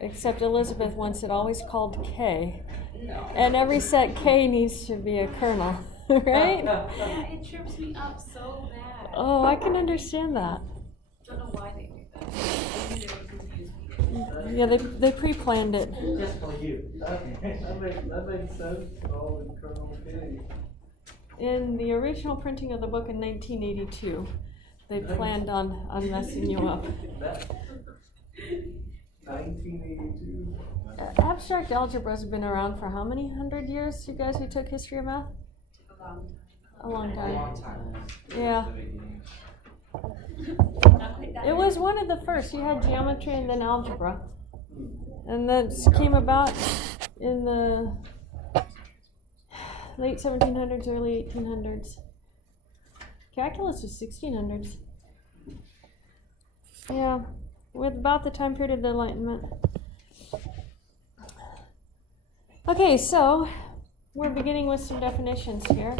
except Elizabeth wants it always called K. No. And every set K needs to be a kernel, right? Yeah, it trips me up so bad. Oh, I can understand that. Don't know why they do that. I think they would confuse me. Yeah, they pre-planned it. Just for you. That makes sense. All in kernel K. In the original printing of the book in 1982, they planned on messing you up. 1982. Abstract algebra has been around for how many hundred years, you guys who took history of math? A long time. A long time. Yeah. Not quite that It was one of the first. You had geometry and then algebra. And that came about in the late 1700s, early 1800s. Calculus was 1600s. Yeah, with about the time period of the Enlightenment. Okay, so we're beginning with some definitions here.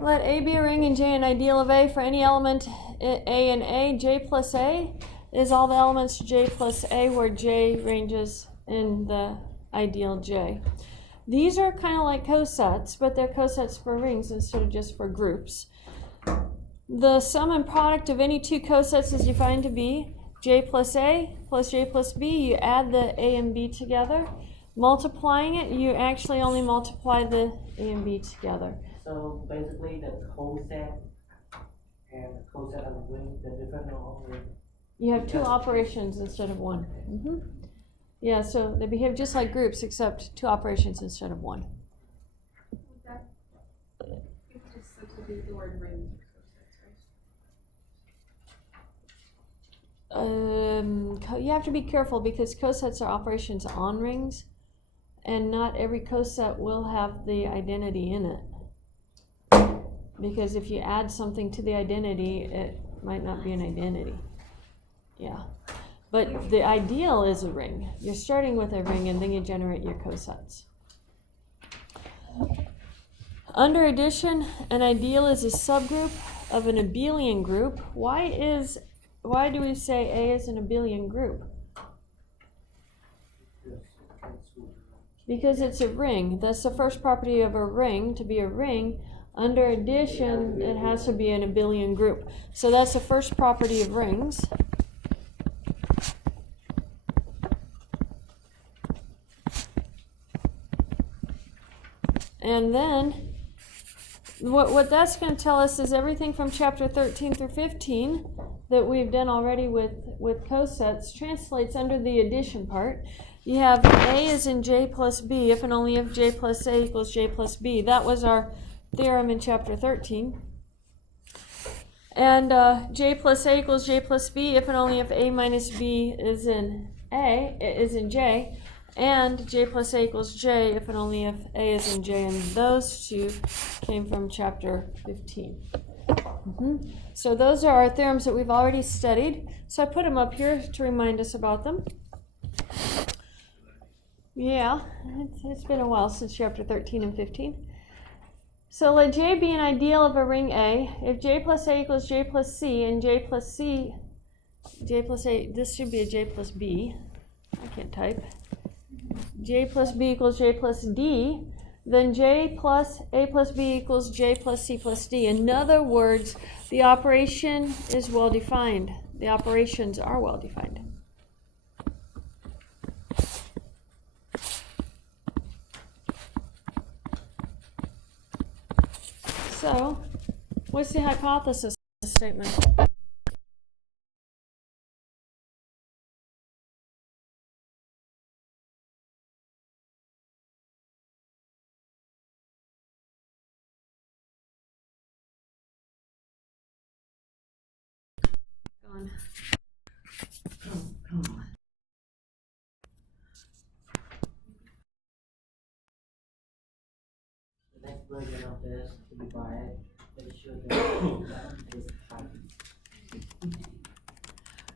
Let A be a ring and J an ideal of A for any element A in A. J plus A is all the elements J plus A where J ranges in the ideal J. These are kind of like cosets, but they're cosets for rings instead of just for groups. The sum and product of any two cosets is defined to be J plus A plus J plus B. You add the A and B together. Multiplying it, you actually only multiply the A and B together. So basically the coset and the coset of the ring, they're different only. You have two operations instead of one. Yeah, so they behave just like groups except two operations instead of one. You just substitute the word ring for cosets, right? You have to be careful because cosets are operations on rings, and not every coset will have the identity in it. Because if you add something to the identity, it might not be an identity. Yeah. But the ideal is a ring. You're starting with a ring and then you generate your cosets. Under addition, an ideal is a subgroup of an abelian group. Why do we say A is an abelian group? Because it's a ring. That's the first property of a ring. To be a ring, under addition, it has to be an abelian group. So that's the first property of rings. And then, what that's going to tell us is everything from chapter 13 through 15 that we've done already with cosets translates under the addition part. You have A is in J plus B if and only if J plus A equals J plus B. That was our theorem in chapter 13. And J plus A equals J plus B if and only if A minus B is in J. And J plus A equals J if and only if A is in J. And those two came from chapter 15. So those are our theorems that we've already studied. So I put them up here to remind us about them. Yeah, it's been a while since chapter 13 and 15. So let J be an ideal of a ring A. If J plus A equals J plus C and J plus A, this should be a J plus B. I can't type. J plus B equals J plus D, then J plus A plus B equals J plus C plus D. In other words, the operation is well defined. The operations are well defined. So, what's the hypothesis of the statement? Gone. The next version of this to be by make sure that is happy.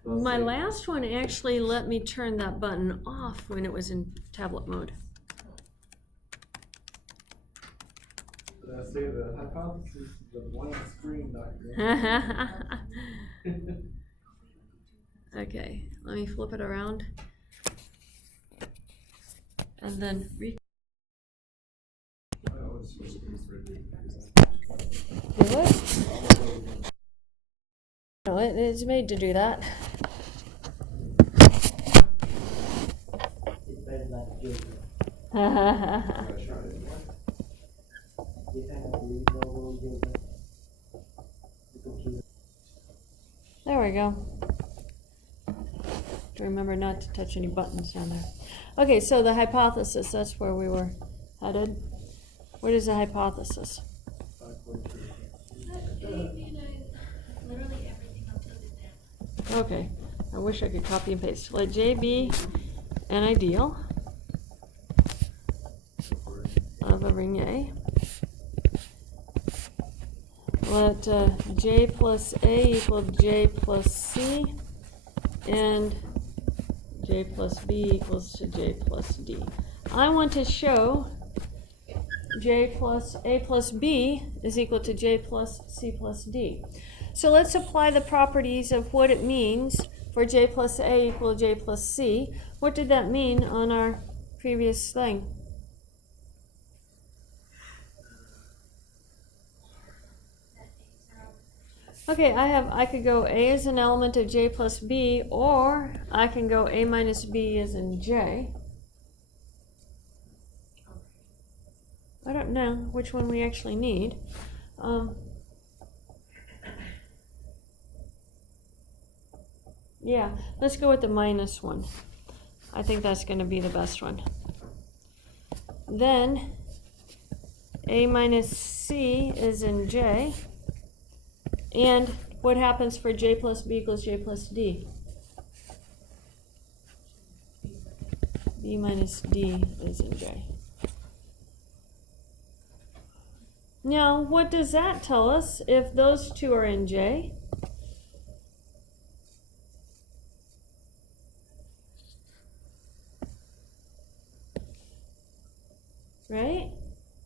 My last one actually let me turn that button off when it was in tablet mode. Did I say the hypothesis is the blank screen diagram? Okay, let me flip it around. And then do it? No, it is made to do that. It's better like Joker. You kind of believe no little Joker. The computer. There we go. To remember not to touch any buttons down there. Okay, so the hypothesis, that's where we were headed. What is the hypothesis? Literally everything uploaded there. Okay, I wish I could copy and paste. Let J be an ideal of a ring A. Let J plus A equal J plus C, and J plus B equals to J plus D. I want to show J plus A plus B is equal to J plus C plus D. So let's apply the properties of what it means for J plus A equal J plus C. What did that mean on our previous thing? Okay, I could go A as an element of J plus B, or I can go A minus B as in J. I don't know which one we actually need. Yeah, let's go with the minus one. I think that's going to be the best one. Then A minus C is in J. And what happens for J plus B equals J plus D? B minus D is in J. Now, what does that tell us if those two are in J? Right?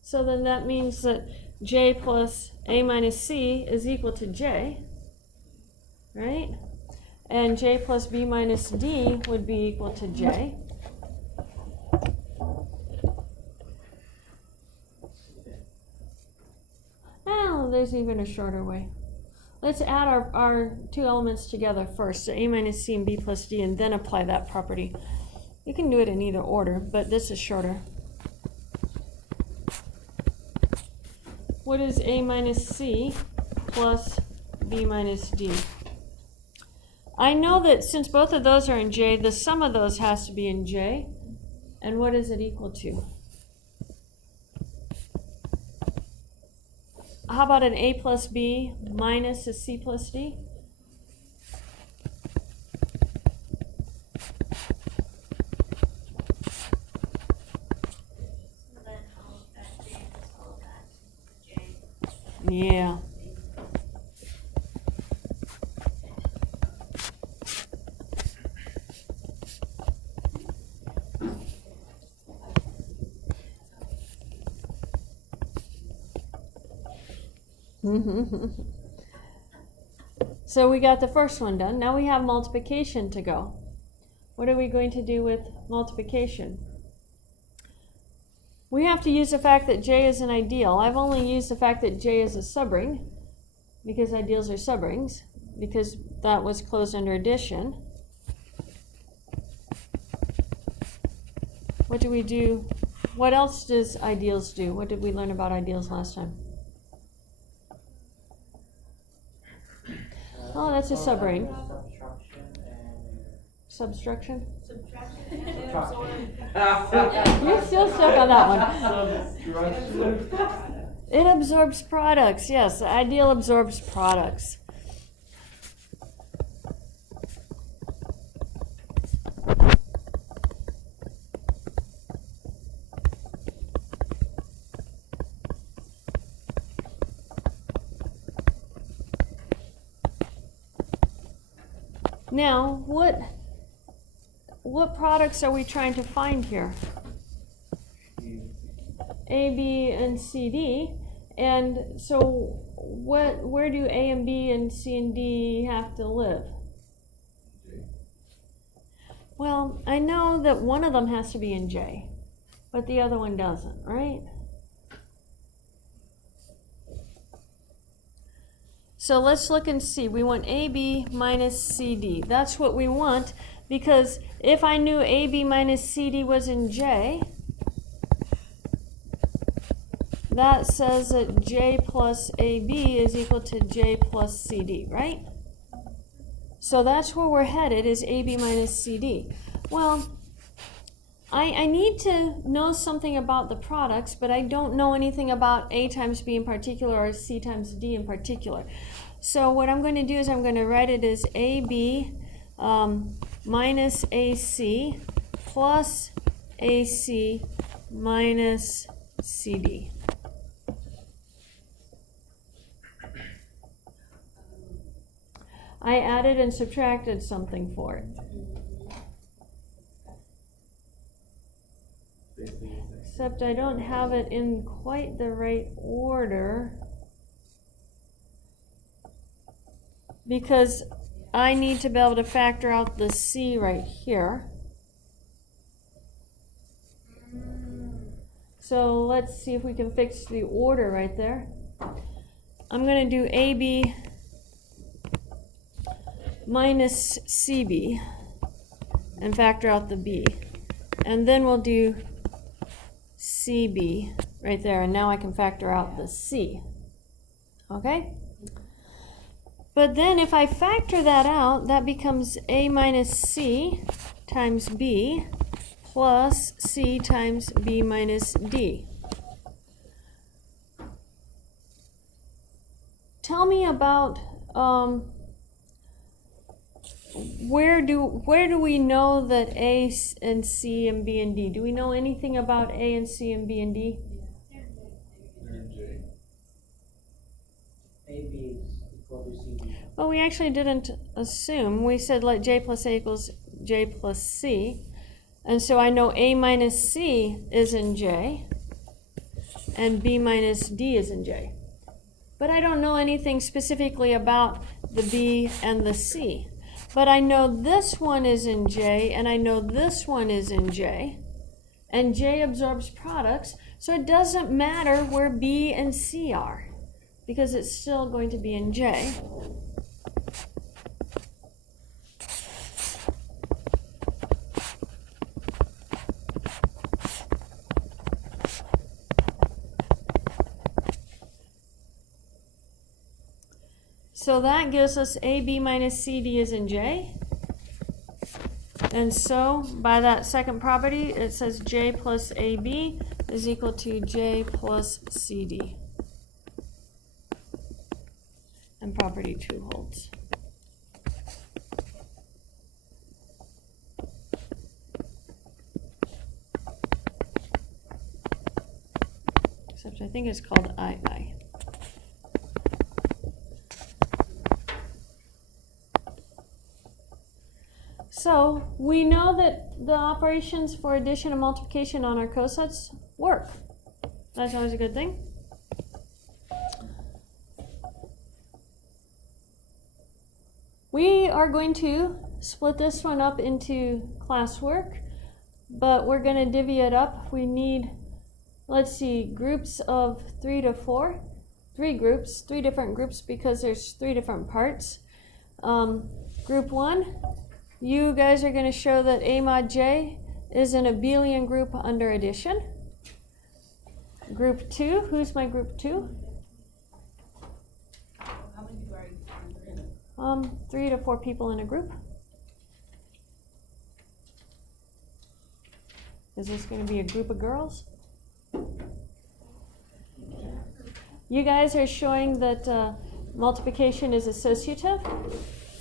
So then that means that J plus A minus C is equal to J, right? And J plus B minus D would be equal to J. Oh, there's even a shorter way. Let's add our two elements together first, so A minus C and B plus D, and then apply that property. You can do it in either order, but this is shorter. What is A minus C plus B minus D? I know that since both of those are in J, the sum of those has to be in J. And what is it equal to? How about an A plus B minus a C plus D? So then all of that J plus all of that J. Yeah. So we got the first one done. Now we have multiplication to go. What are we going to do with multiplication? We have to use the fact that J is an ideal. I've only used the fact that J is a subring, because ideals are subrings, because that was closed under addition. What do we do? What else does ideals do? What did we learn about ideals last time? Oh, that's a subring. Subtraction and Subtraction? subtraction. You're still stuck on that one. It absorbs products. Yes, the ideal absorbs products. Now, what products are we trying to find here? A, B, and C, D. And so where do A and B and C and D have to live? Well, I know that one of them has to be in J, but the other one doesn't, right? So let's look and see. We want AB minus CD. That's what we want, because if I knew AB minus CD was in J, that says that J plus AB is equal to J plus CD, right? So that's where we're headed, is AB minus CD. Well, I need to know something about the products, but I don't know anything about A times B in particular or C times D in particular. So what I'm going to do is I'm going to write it as AB minus AC plus AC minus CD. I added and subtracted something for it. Except I don't have it in quite the right order, because I need to be able to factor out the C right here. So let's see if we can fix the order right there. I'm going to do AB minus CB and factor out the B. And then we'll do CB right there, and now I can factor out the C. Okay? But then if I factor that out, that becomes A minus C times B plus C times B minus D. Tell me about where do we know that A and C and B and D? Do we know anything about A and C and B and D? They're in J. AB is equal to CD. Well, we actually didn't assume. We said let J plus A equals J plus C. And so I know A minus C is in J and B minus D is in J. But I don't know anything specifically about the B and the C. But I know this one is in J, and I know this one is in J, and J absorbs products, so it doesn't matter where B and C are, because it's still going to be in J. So that gives us AB minus CD is in J. And so by that second property, it says J plus AB is equal to J plus CD. And property 2 holds. Except I think it's called II. So we know that the operations for addition and multiplication on our cosets work. That's always a good thing. We are going to split this one up into classwork, but we're going to divvy it up. We need, let's see, groups of 3 to 4. 3 groups, 3 different groups, because there's 3 different parts. Group 1. You guys are going to show that A mod J is an abelian group under addition. Group 2, who's my group 2? How many people are you? 3 to 4 people in a group. Is this going to be a group of girls? You guys are showing that multiplication is associative.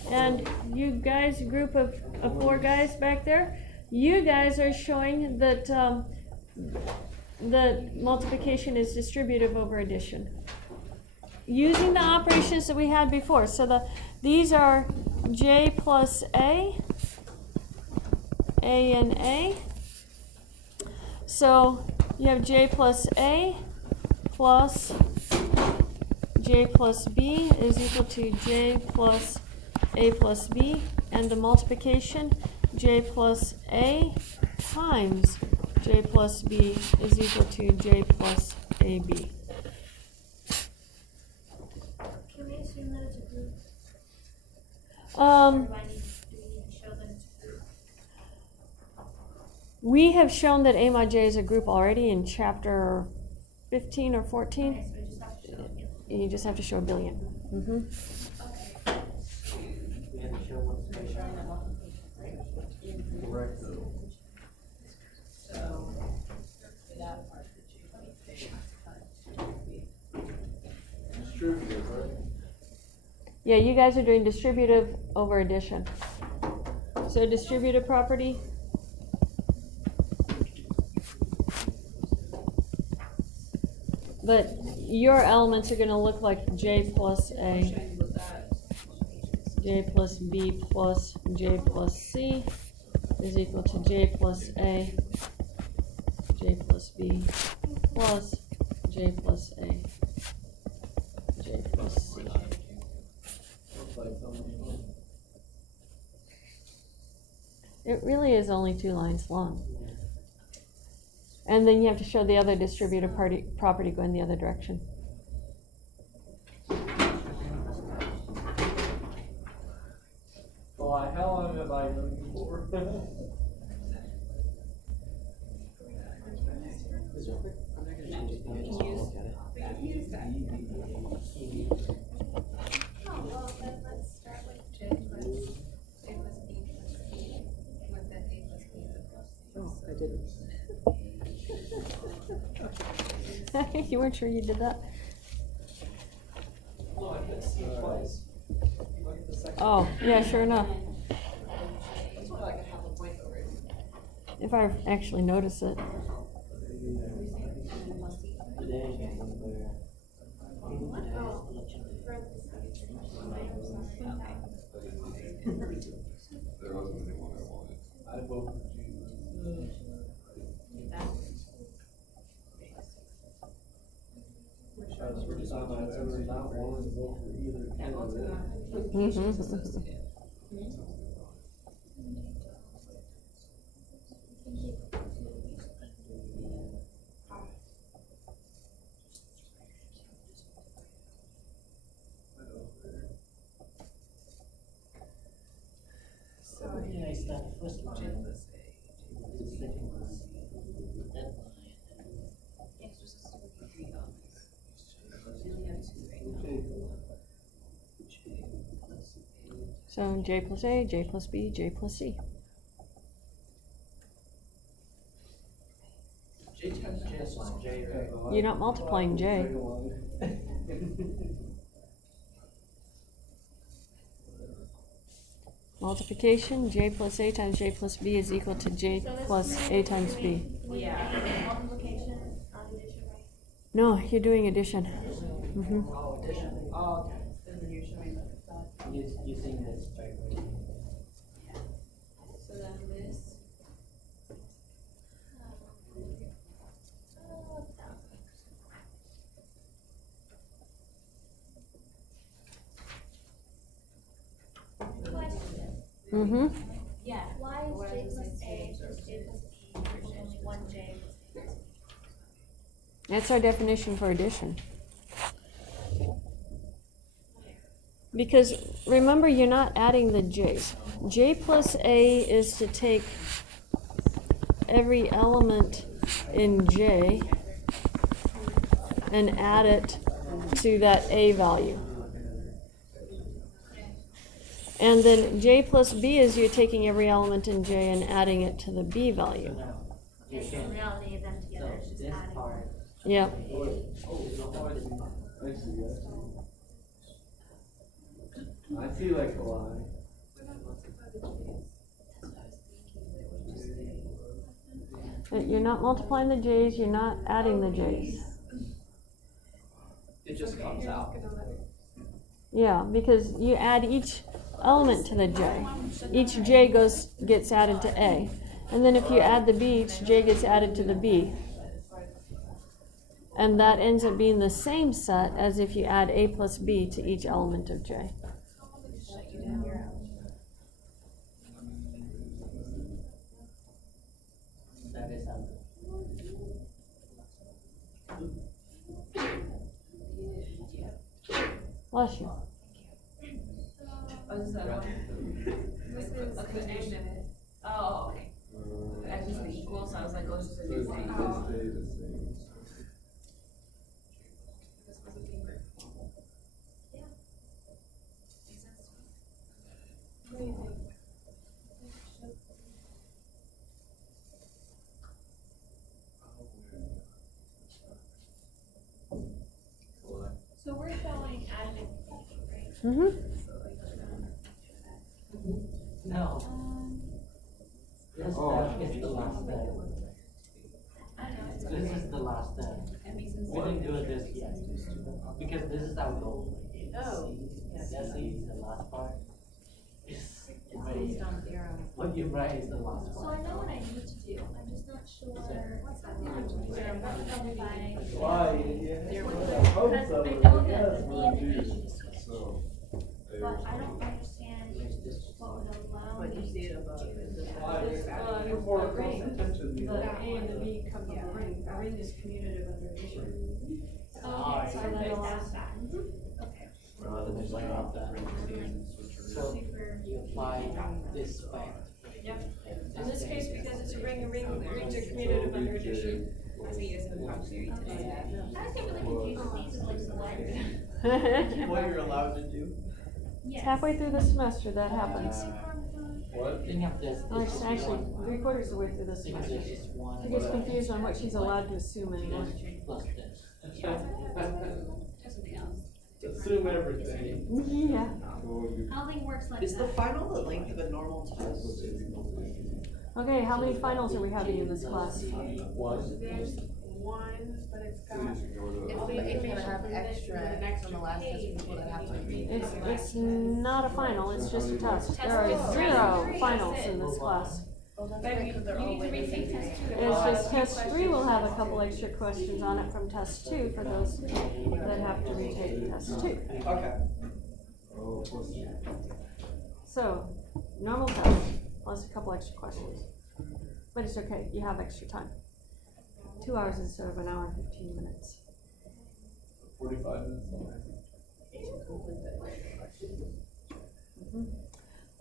And you guys, group of 4 guys back there, you guys are showing that that multiplication is distributive over addition, using the operations that we had before. So these are J plus A and A. So you have J plus A plus J plus B is equal to J plus A plus B, and the multiplication j plus a times j plus b is equal to j plus ab. Can we assume that it's a group? Um, Or do we need to show that it's a group? we have shown that A mod J is a group already in chapter 15 or 14. Okay, so we just have to show it. You just have to show a billion. Mm-hmm. We have to show what's We're showing that multiplication, right? Correct. So, for that part, the J plus A Distributive, right? Yeah, you guys are doing distributive over addition. So distributive property. But your elements are going to look like j plus a, j plus b plus j plus c is equal to j plus a, j plus b plus j plus a, j plus c. Looks like something. It really is only 2 lines long. And then you have to show the other distributive property going the other direction. Why, how long have I known you for? Oh, well, then let's start with J plus A plus B plus C. With that A plus B plus C. Oh, I didn't. You weren't sure you did that? No, I hit C twice. Look at the second. Oh, yeah, sure enough. That's more like a half a point over. If I actually notice it. Today, There wasn't anyone I wanted. I vote for Jesus. That's the first time I've ever not wanted to vote for either candidate. Mm-hmm. So, yeah, I start the first line. The second line. That line. Yes, just a 3 elements. We only have 2 right now. So j plus a, j plus b, j plus c. J times J is just J, right? You're not multiplying j. Multiplication, j plus a times j plus b is equal to j plus a times b. Yeah. Multiplication, not addition, right? No, you're doing addition. Mm-hmm. Oh, addition. Oh, okay. Then you're showing that it's not. Using this right way. So then this. Question. Mm-hmm. Yeah. Why is J plus A plus J plus B equals only 1 J plus B? That's our definition for addition. Because remember, you're not adding the j's. J plus a is to take every element in j and add it to that a value. And then j plus b is you're taking every element in j and adding it to the b value. Okay, so in reality, them together is just This adding. part. Yep. I see that. I see like a lie. But you're not multiplying the j's, you're not adding the j's. It just comes out. Yeah, because you add each element to the j. Each j gets added to a. And then if you add the b, each j gets added to the b. And that ends up being the same set as if you add a plus b to each element of j. Bless you. Oh, this is that one? This is the Accusation. end Oh, okay. I just the equal, so I was like, oh, it's just a new thing. They stay the same. This was a paper. Yeah. Makes sense to me. What do you think? So we're showing additive, right? Mm-hmm. So like, No, this step is the last step. I know, it's This is the last step. And makes sense. We didn't do this yet, because this is our goal. Oh, Yeah, see, the last part. Is Based on theorem. what you write is the last So part. I know what I need to do, I'm just not sure what's that Theorem. Why? Because I know that the information is switched, So. but I don't understand what would allow But you me see it to above. do Why? that. Before it calls attention, The you A know. and the B come from a ring. A ring is commutative under addition. Okay, so that there's allows- that. Okay. Rather than like that. So you apply this fact. In this case, because it's a ring, rings are commutative under addition. I see you guys in the top theory today. I just get really confused with these, like, select. What you're allowed to do? Yes. Halfway through the semester, that happens. What? Think of this. Oh, this it's is actually one. 3/4 of the way through the Think of semester. this is one. She gets confused on what she's allowed to assume anymore. Plus this. Do something else. Assume everything. Yeah. I don't think it works like Is the that. final the length of a normal test? Okay, how many finals are we having in this class? One. There's one, but it's got. If we can have extra from the last test, people that have to read. It's not a final, it's just a test. There are 0 finals in this class. Oh, that's right, because they're all waiting. It's just test 3 will have a couple extra questions on it from test 2 for those that have to retake test 2. Okay. Oh, plus. So, normal test, plus a couple extra questions. But it's okay, you have extra time. 2 hours instead of an hour and 15 minutes. 45 minutes.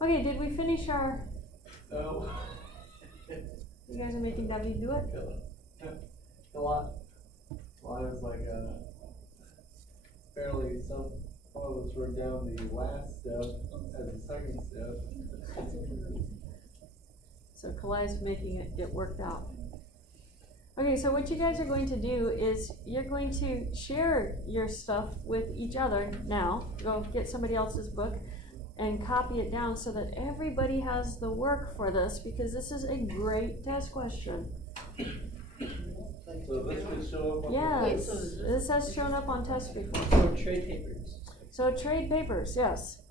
Okay, did we finish our, No. you guys are making Debbie do it? A lot. Well, I was like, fairly, some of us wrote down the last step as the second step. So Kalaya's making it get worked out. Okay, so what you guys are going to do is you're going to share your stuff with each other now. Go get somebody else's book and copy it down so that everybody has the work for this, because this is a great test question. So this would show up on. Yes, this has shown up on tests before. So trade papers. So trade papers, yes.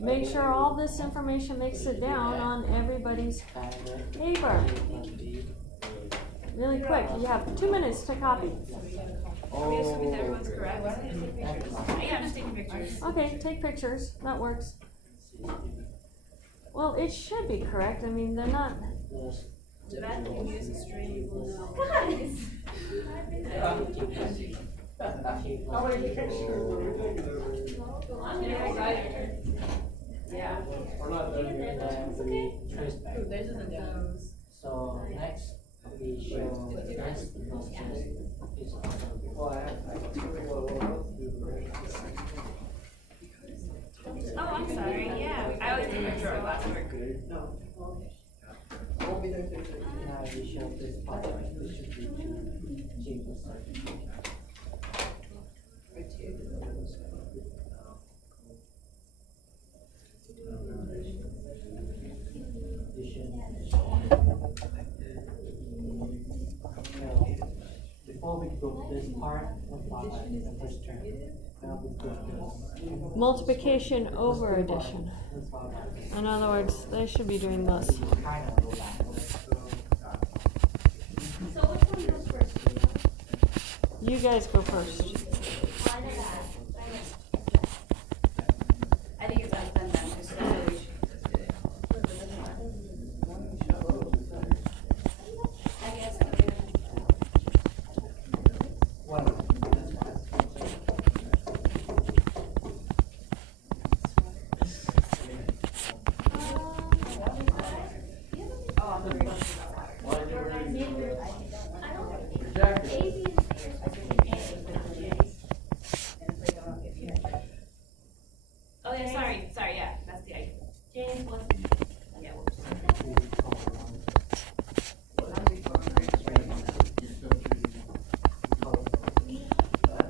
Make sure all this information makes it down on everybody's paper. Really quick, you have 2 minutes to copy. Are we assuming that everyone's correct? Why don't we just take pictures? Yeah, I'm just taking pictures. Okay, take pictures, that works. Well, it should be correct, I mean, they're not, The bad thing is a string, you will know. Guys! How many pictures are we taking? Yeah. We're not done yet. Ooh, theirs isn't done. So next we show this plus this is also. Well, I can tell you what else to do first. Oh, I'm sorry, yeah. I always take a picture of last work. No. I won't be there Thursday. Now we show this part, which should be G plus C. Before we go to this part, what about the first term? Now we go to this. multiplication over addition. Let's talk about this. In other words, they should be doing this. Kind of go backwards. So which one goes first? Do you know? You guys go first. Why did that? I think it's us then, just that's what we should just do it. I guess. Well,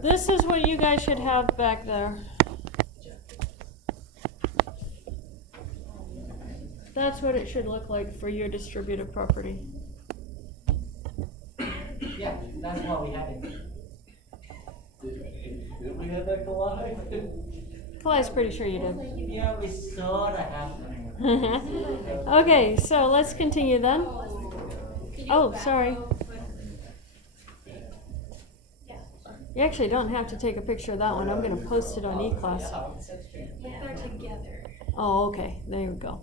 This is what you guys should have back there. That's what it should look like for your distributive property. Yeah, that's what we had it. Did we have that collide? Kali's pretty sure you did. Yeah, we sorta have. Okay, so let's continue then. Oh, sorry. You actually don't have to take a picture of that one. I'm going to post it on E-Class. But they're together. Oh, okay. There you go.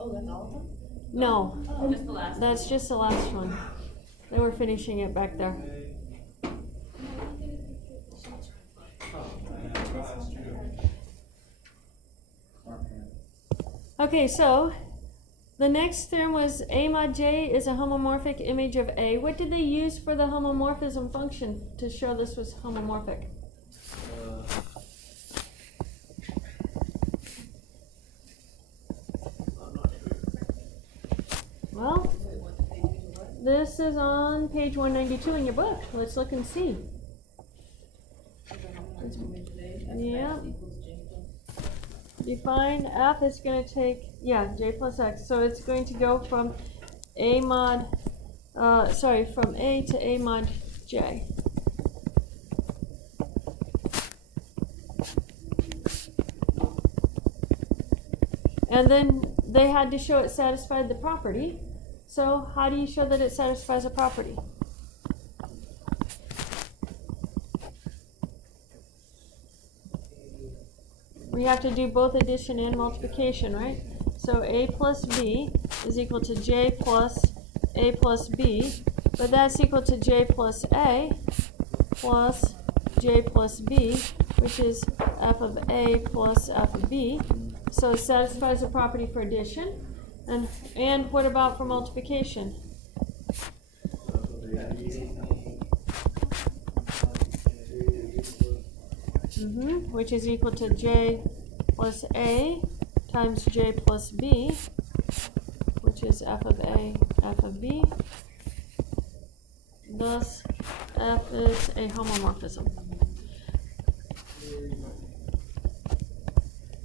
Oh, that's all of them? No, Just the last. that's just the last one. They were finishing it back there. Okay, so the next theorem was A mod J is a homomorphic image of A. What did they use for the homomorphism function to show this was homomorphic? Well, this is on page 192 in your book. Let's look and see. Yeah. Define F is going to take, J plus X. So it's going to go from A mod, from A to A mod J. And then they had to show it satisfied the property. So how do you show that it satisfies a property? We have to do both addition and multiplication, right? So A plus B is equal to J plus A plus B, but that's equal to J plus A plus J plus B, which is F of A plus F of B. So it satisfies the property for addition. And what about for multiplication? Which is equal to J plus A times J plus B, which is F of A, F of B. Thus, F is a homomorphism.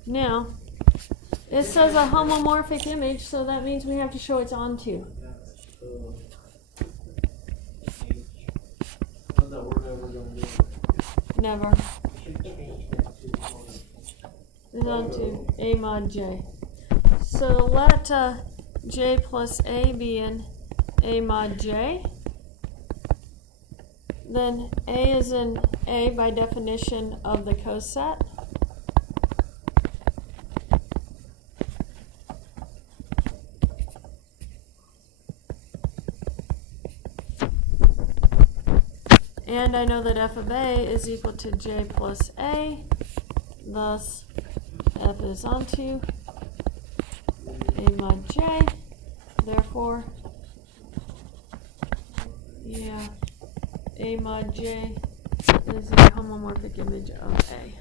Now, it says a homomorphic image, so that means we have to show it's onto. How's that word ever gonna do? Never. Is onto A mod J. So let J plus A be in A mod J. Then A is in A by definition of the coset. And I know that F of A is equal to J plus A. Thus, F is onto A mod J. Therefore, A mod J is a homomorphic image of A.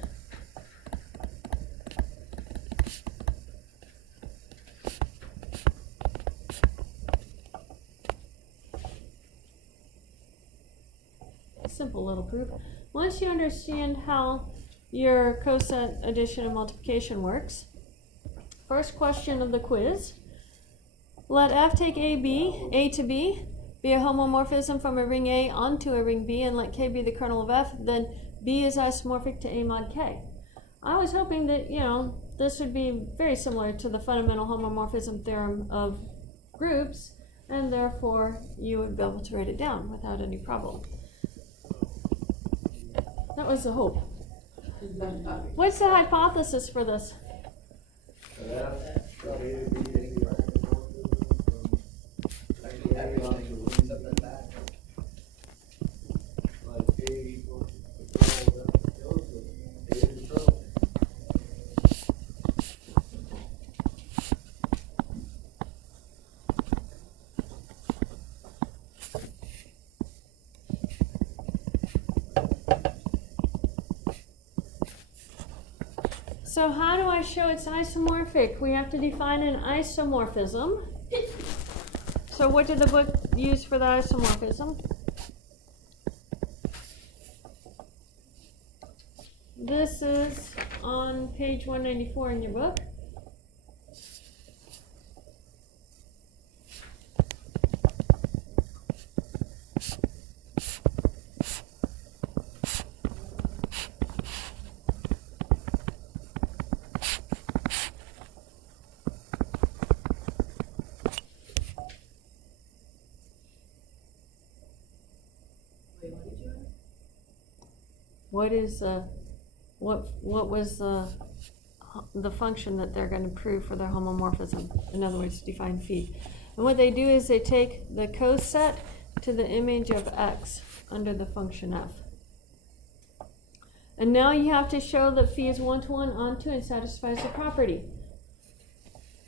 Simple little proof. Once you understand how your coset addition and multiplication works, first question of the quiz, let F take A to B, be a homomorphism from a ring A onto a ring B, and let K be the kernel of F, then B is isomorphic to A mod K. I was hoping that, this would be very similar to the fundamental homomorphism theorem of groups, and therefore you would be able to write it down without any problem. That was the hope. What's the hypothesis for this? So how do I show it's isomorphic? We have to define an isomorphism. So what did the book use for the isomorphism? This is on page 194 in your book. Wait, what did you ask? What is what was the function that they're going to prove for their homomorphism? In other words, define phi. And what they do is they take the coset to the image of x under the function f. And now you have to show that phi is 1-to-1 onto and satisfies the property.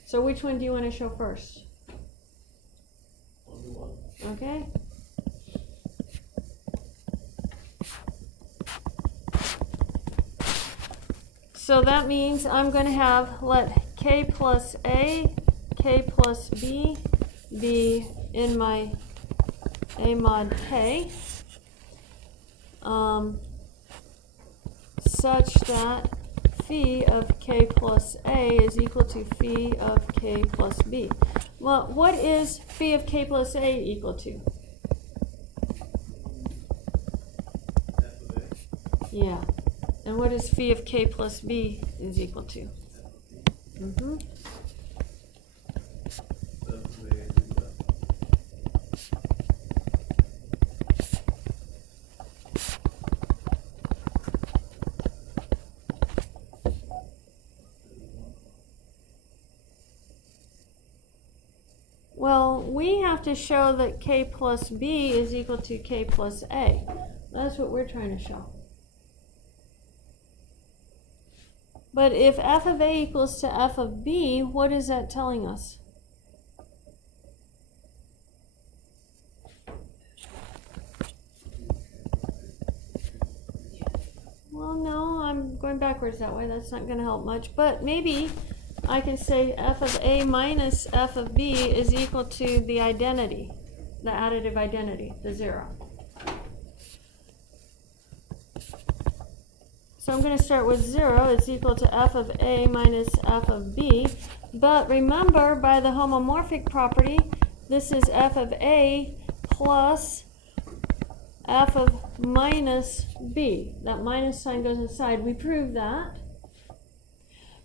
So which one do you want to show first? 1-to-1. Okay. So that means I'm going to have let k plus a, k plus b be in my a mod k, such that phi of k plus a is equal to phi of k plus b. Well, what is phi of k plus a equal to? F of A. Yeah. And what is phi of k plus b is equal to? Mm-hmm. F of A is equal to Well, we have to show that k plus b is equal to k plus a. That's what we're trying to show. But if f of a equals to f of b, what is that telling us? Well, no, I'm going backwards that way. That's not going to help much. But maybe I can say f of a minus f of b is equal to the identity, the additive identity, the 0. So I'm going to start with 0 is equal to f of a minus f of b. But remember, by the homomorphic property, this is f of a plus f of minus b. That minus sign goes inside. We proved that.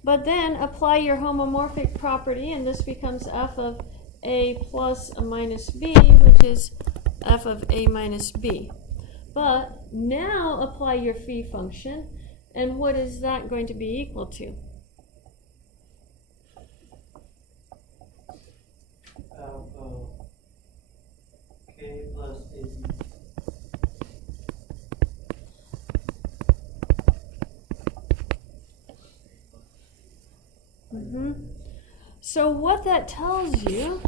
But then apply your homomorphic property, and this becomes f of a plus a minus b, which is f of a minus b. But now apply your phi function, and what is that going to be equal to? K plus AB. So what that tells you,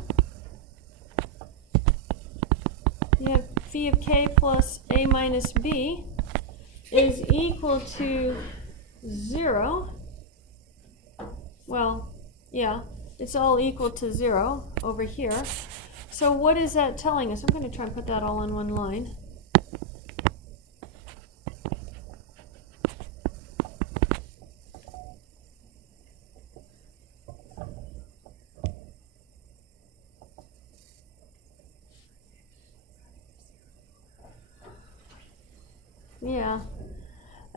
you have phi of k plus a minus b is equal to 0. Well, yeah, it's all equal to 0 over here. So what is that telling us? I'm going to try and put that all in one line. Yeah,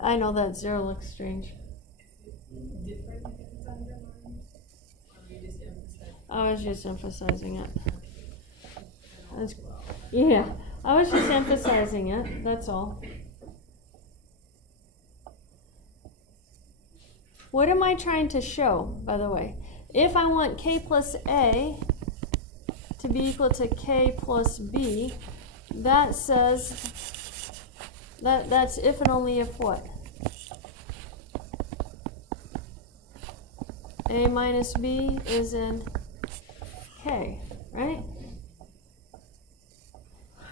I know that 0 looks strange. Different if it's underlined? Or you just emphasize? I was just emphasizing it. Yeah, I was just emphasizing it, that's all. What am I trying to show, by the way? If I want k plus a to be equal to k plus b, that says that's if and only if what? A minus b is in k, right?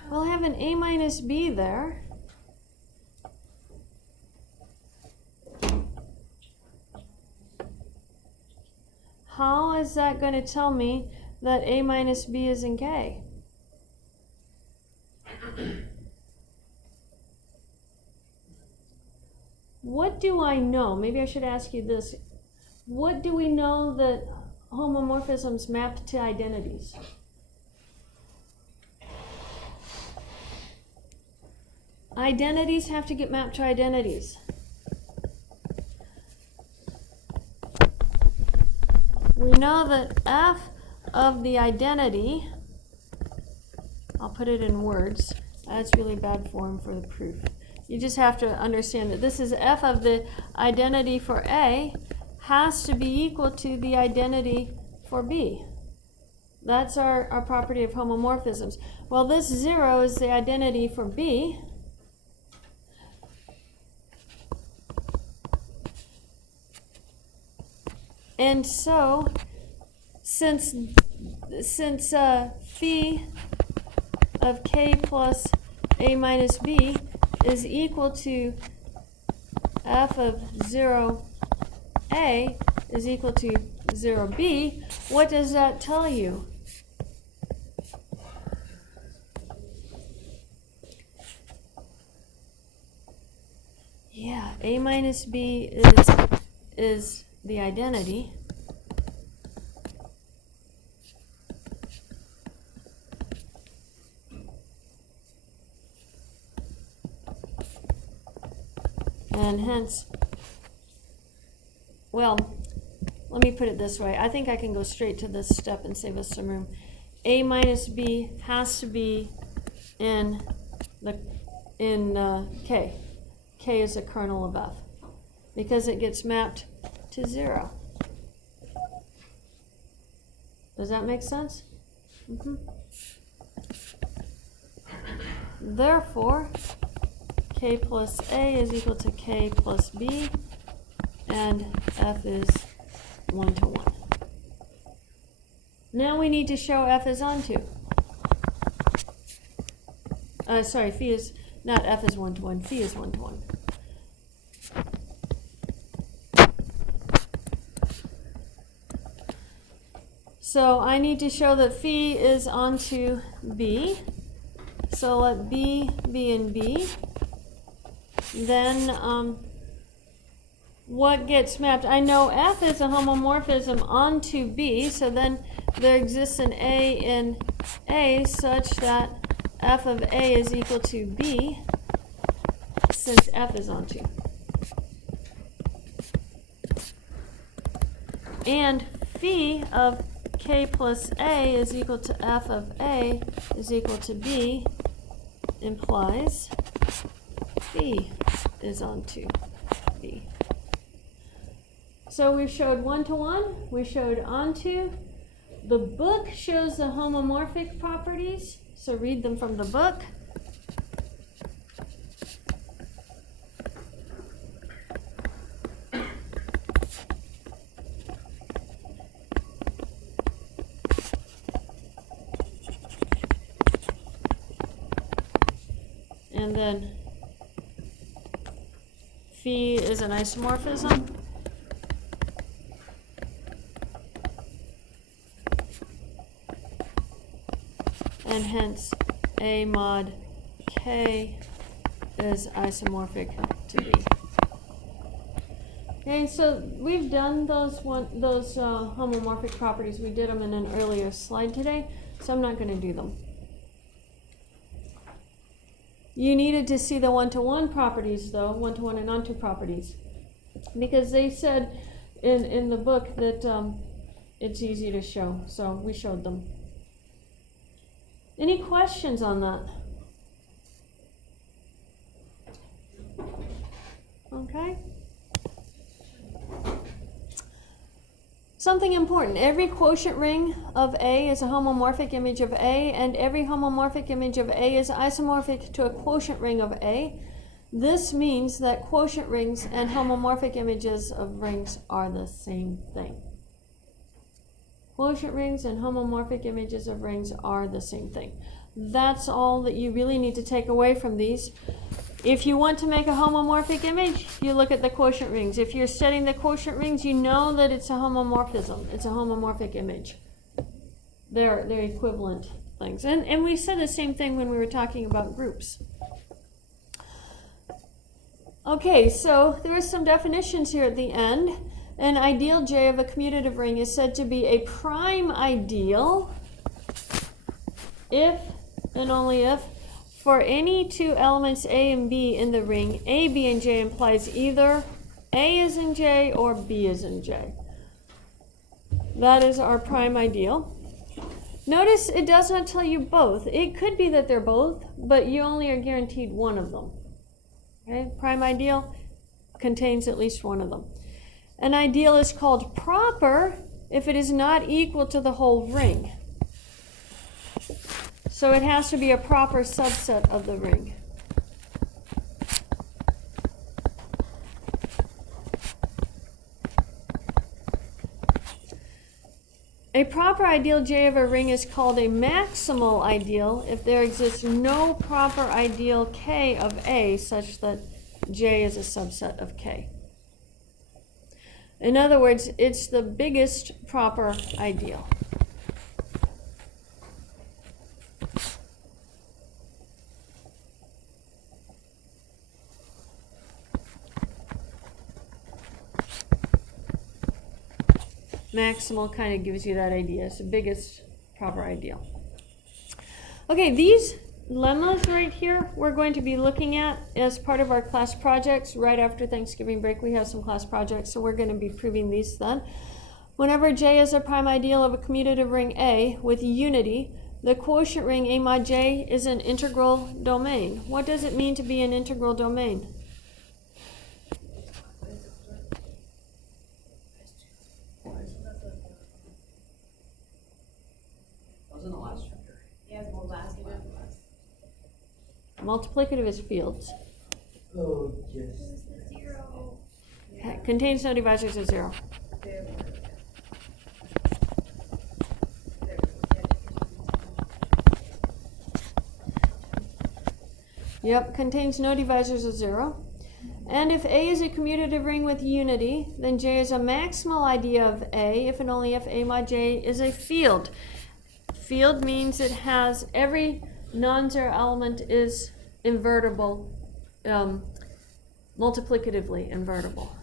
Well, I have an a minus b there. How is that going to tell me that a minus b is in k? what do I know? Maybe I should ask you this. What do we know that homomorphisms map to identities? Identities have to get mapped to identities. We know that f of the identity, I'll put it in words, that's really bad form for the proof. You just have to understand that this is f of the identity for A has to be equal to the identity for B. That's our property of homomorphisms. Well, this 0 is the identity for B. And so, since phi of k plus a minus b is equal to f of 0a is equal to 0b, what does that tell you? Yeah, a minus b is the identity. And hence, well, let me put it this way. I think I can go straight to this step and save us some room. A minus b has to be in K. K is a kernel of F because it gets mapped to 0. Does that make sense? Mm-hmm. Therefore, K plus A is equal to K plus B, and F is 1 to 1. Now we need to show F is onto. Sorry, phi is, not F is 1 to 1, phi is 1 to 1. So I need to show that phi is onto B. So let B be in B. Then what gets mapped? I know F is a homomorphism onto B, so then there exists an A in A such that F of A is equal to B since F is onto. And phi of K plus A is equal to F of A is equal to B implies phi is onto B. So we showed 1 to 1, we showed onto. The book shows the homomorphic properties, so read them from the book. And then phi is an isomorphism. And hence A mod K is isomorphic to B. Okay, so we've done those homomorphic properties. We did them in an earlier slide today, so I'm not going to do them. You needed to see the 1-to-1 properties, though, 1-to-1 and onto properties, because they said in the book that it's easy to show, so we showed them. Any questions on that? Okay. Something important. Every quotient ring of A is a homomorphic image of A, and every homomorphic image of A is isomorphic to a quotient ring of A. This means that quotient rings and homomorphic images of rings are the same thing. Quotient rings and homomorphic images of rings are the same thing. That's all that you really need to take away from these. If you want to make a homomorphic image, you look at the quotient rings. If you're studying the quotient rings, you know that it's a homomorphism. It's a homomorphic image. They're equivalent things. And we said the same thing when we were talking about groups. Okay, so there are some definitions here at the end. An ideal J of a commutative ring is said to be a prime ideal if and only if for any two elements A and B in the ring, A, B, and J implies either A is in J or B is in J. That is our prime ideal. Notice it does not tell you both. It could be that they're both, but you only are guaranteed one of them. Okay? Prime ideal contains at least one of them. An ideal is called proper if it is not equal to the whole ring. So it has to be a proper subset of the ring. A proper ideal J of a ring is called a maximal ideal if there exists no proper ideal K of A such that J is a subset of K. In other words, it's the biggest proper ideal. Maximal kind of gives you that idea. It's the biggest proper ideal. Okay, these lemmas right here we're going to be looking at as part of our class projects. Right after Thanksgiving break we have some class projects, so we're going to be proving these then. Whenever J is a prime ideal of a commutative ring A with unity, the quotient ring A mod J is an integral domain. What does it mean to be an integral domain? Wasn't the last chapter. Yeah, it's more last one. Multiplicative is fields. Oh, yes. Who's the zero? Contains no divisors of zero. There we go. Yep, contains no divisors of zero. And if A is a commutative ring with unity, then J is a maximal idea of A if and only if A mod J is a field. Field means it has every non-zero element is invertible, multiplicatively invertible.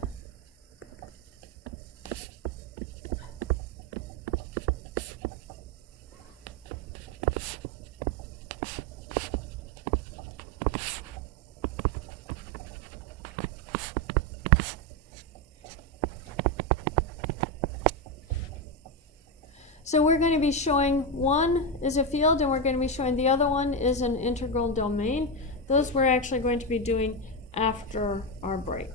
So we're going to be showing one is a field and we're going to be showing the other one is an integral domain. Those we're actually going to be doing after our break.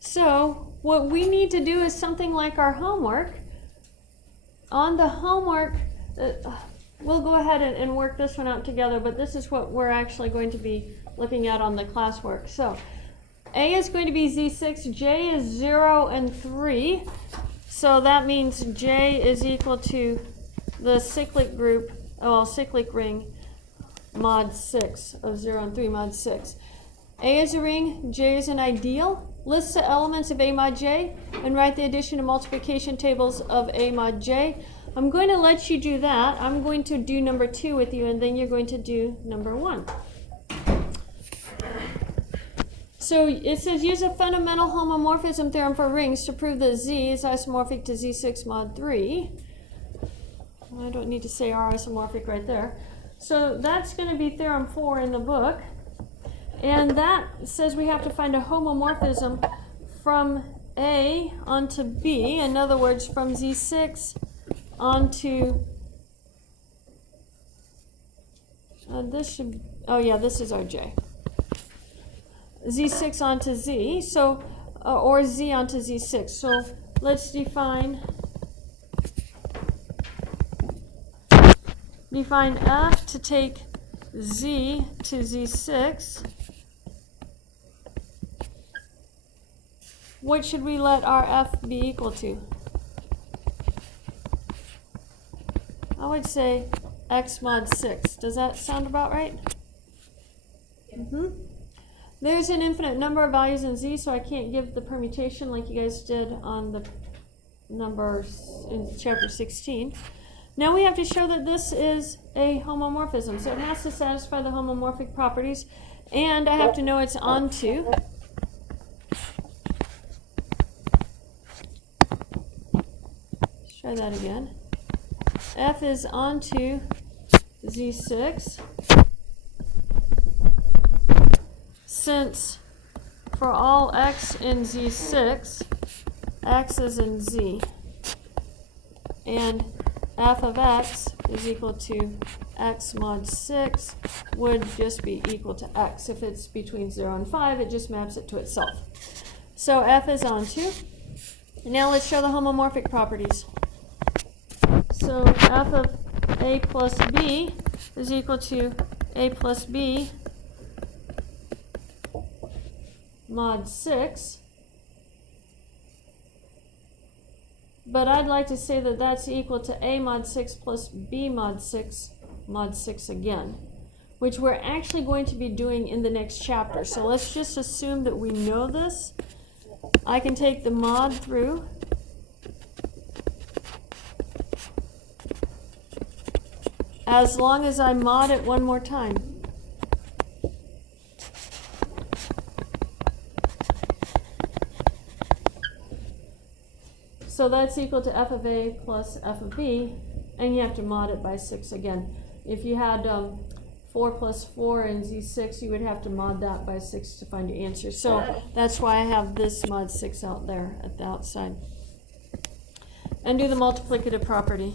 So what we need to do is something like our homework. On the homework, we'll go ahead and work this one out together, but this is what we're actually going to be looking at on the classwork. So A is going to be Z6, J is 0 and 3. So that means J is equal to the cyclic group, cyclic ring mod 6 of 0 and 3 mod 6. A is a ring, J is an ideal. List the elements of A mod J and write the addition and multiplication tables of A mod J. I'm going to let you do that. I'm going to do number 2 with you and then you're going to do number 1. So it says use a fundamental homomorphism theorem for rings to prove that Z is isomorphic to Z6 mod 3. I don't need to say R isomorphic right there. So that's going to be theorem 4 in the book. And that says we have to find a homomorphism from A onto B. In other words, from Z6 onto... this is our J. Z6 onto Z, so or Z onto Z6. So let's define F to take Z to Z6. What should we let our F be equal to? I would say X mod 6. Does that sound about right? Mm-hmm. There's an infinite number of values in Z, so I can't give the permutation like you guys did on the numbers in chapter 16. Now we have to show that this is a homomorphism. So it has to satisfy the homomorphic properties. And I have to know it's onto. Let's try that again. F is onto Z6. Since for all x in Z6, x is in Z. And f of x is equal to x mod 6 would just be equal to x. If it's between 0 and 5, it just maps it to itself. So f is onto. Now let's show the homomorphic properties. So f of a plus b is equal to a plus b mod 6. But I'd like to say that that's equal to a mod 6 plus b mod 6 again, which we're actually going to be doing in the next chapter. So let's just assume that we know this. I can take the mod through. As long as I mod it one more time. So that's equal to f of a plus f of b, and you have to mod it by 6 again. If you had 4 plus 4 in Z6, you would have to mod that by 6 to find your answer. So that's why I have this mod 6 out there at the outside. And do the multiplicative property.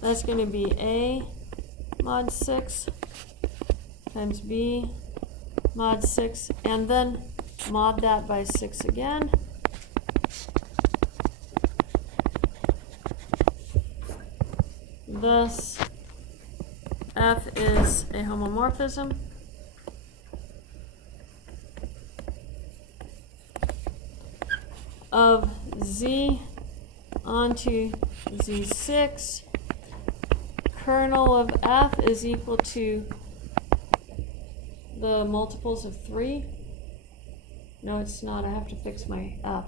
That's going to be a mod 6 times b mod 6, and then mod that by 6 again. Thus, f is a homomorphism of z onto z6. Kernel of f is equal to the multiples of 3. No, it's not. I have to fix my f.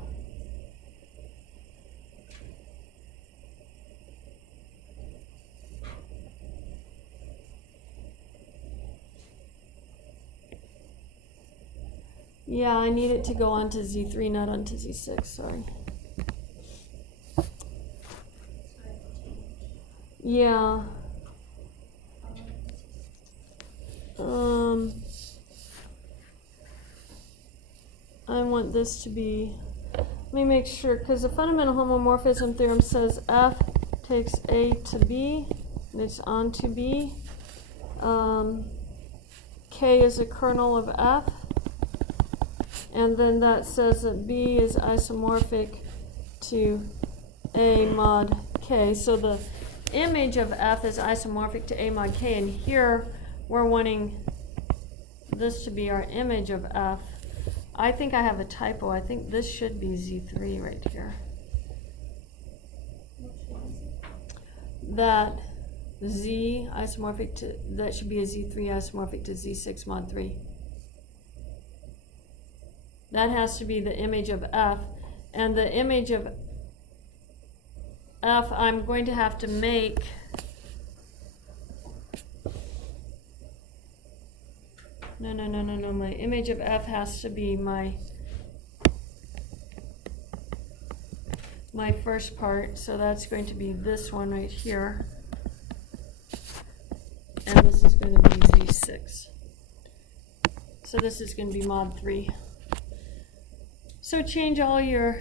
Yeah, I need it to go onto Z3, not onto Z6, sorry. Yeah. I want this to be, let me make sure, because the fundamental homomorphism theorem says f takes a to b, and it's on to b. K is a kernel of f, and then that says that b is isomorphic to a mod k. So the image of f is isomorphic to a mod k, and here we're wanting this to be our image of f. I think I have a typo. I think this should be Z3 right here. That Z isomorphic to, that should be a Z3 isomorphic to Z6 mod 3. That has to be the image of f. And the image of f, I'm going to have to make No, my image of f has to be my first part, so that's going to be this one right here. And this is going to be Z6. So this is going to be mod 3. So change all your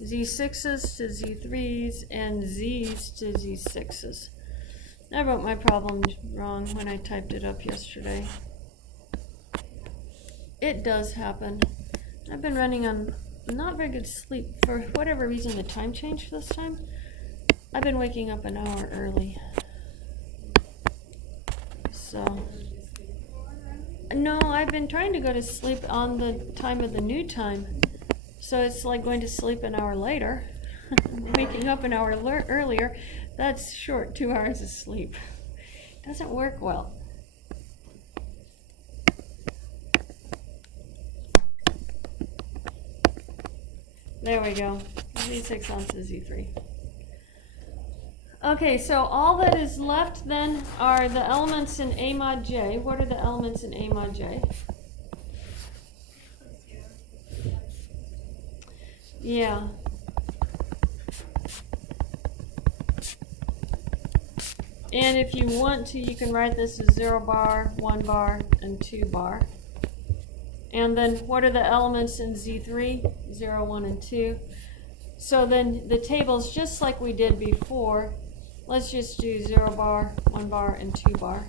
Z6s to Z3s and Z's to Z6s. I wrote my problem wrong when I typed it up yesterday. It does happen. I've been running on not very good sleep. For whatever reason, the time changed this time. I've been waking up an hour early. So, no, I've been trying to go to sleep on the time of the new time. So it's like going to sleep an hour later, waking up an hour earlier. That's short, 2 hours of sleep. Doesn't work well. There we go. Z6 onto Z3. Okay, so all that is left then are the elements in A mod J. What are the elements in A mod J? Yeah. And if you want to, you can write this as 0 bar, 1 bar, and 2 bar. And then what are the elements in Z3? 0, 1, and 2. So then the table's just like we did before. Let's just do 0 bar, 1 bar, and 2 bar.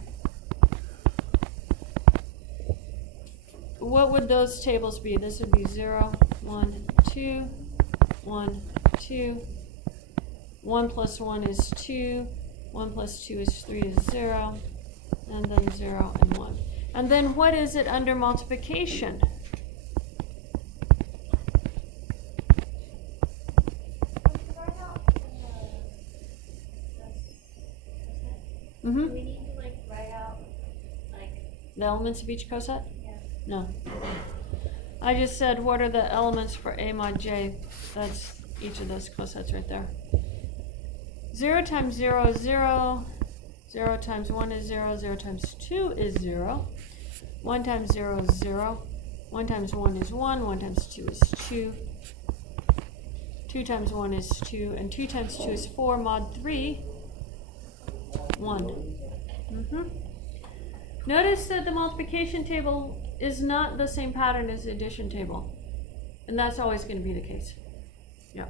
What would those tables be? This would be 0, 1, 2, 1, 2. 1 plus 1 is 2. 1 plus 2 is 3 is 0. And then 0 and 1. And then what is it under multiplication? Mm-hmm. Do we need to like write out like The elements of each coset? yeah. No. I just said what are the elements for A mod J. That's each of those cosets right there. 0 times 0 is 0. 0 times 1 is 0. 0 times 2 is 0. 1 times 0 is 0. 1 times 1 is 1. 1 times 2 is 2. 2 times 1 is 2. And 2 times 2 is 4. Mod 3, 1. Notice that the multiplication table is not the same pattern as the addition table. And that's always going to be the case. Yeah.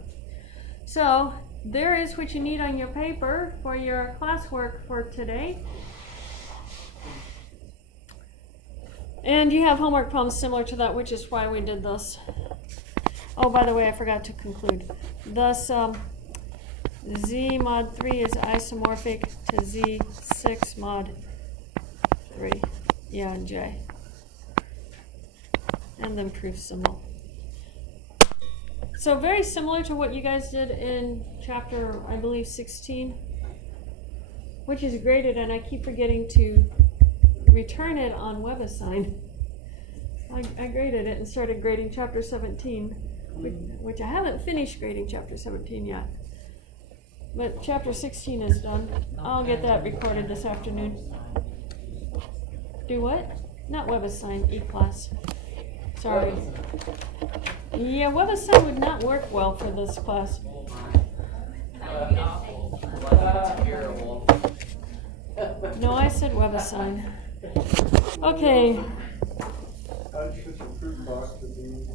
So there is what you need on your paper for your classwork for today. And you have homework problems similar to that, which is why we did this. Oh, by the way, I forgot to conclude. Thus, Z mod 3 is isomorphic to Z6 mod 3. Yeah, and J. And then proof symbol. So very similar to what you guys did in chapter, I believe, 16, which is graded, and I keep forgetting to return it on WebAssign. I graded it and started grading chapter 17, which I haven't finished grading chapter 17 yet. But chapter 16 is done. I'll get that recorded this afternoon. Do what? Not WebAssign, eClass. Sorry. Yeah, WebAssign would not work well for this class. Terrible. No, I said WebAssign. Okay. How did you put your fruit box to be?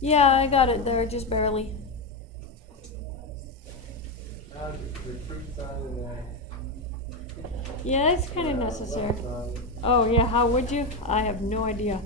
Yeah, I got it there, just barely. How did the fruit sign and Yeah, it's kind of necessary. sign? Oh, yeah, how would you? I have no idea.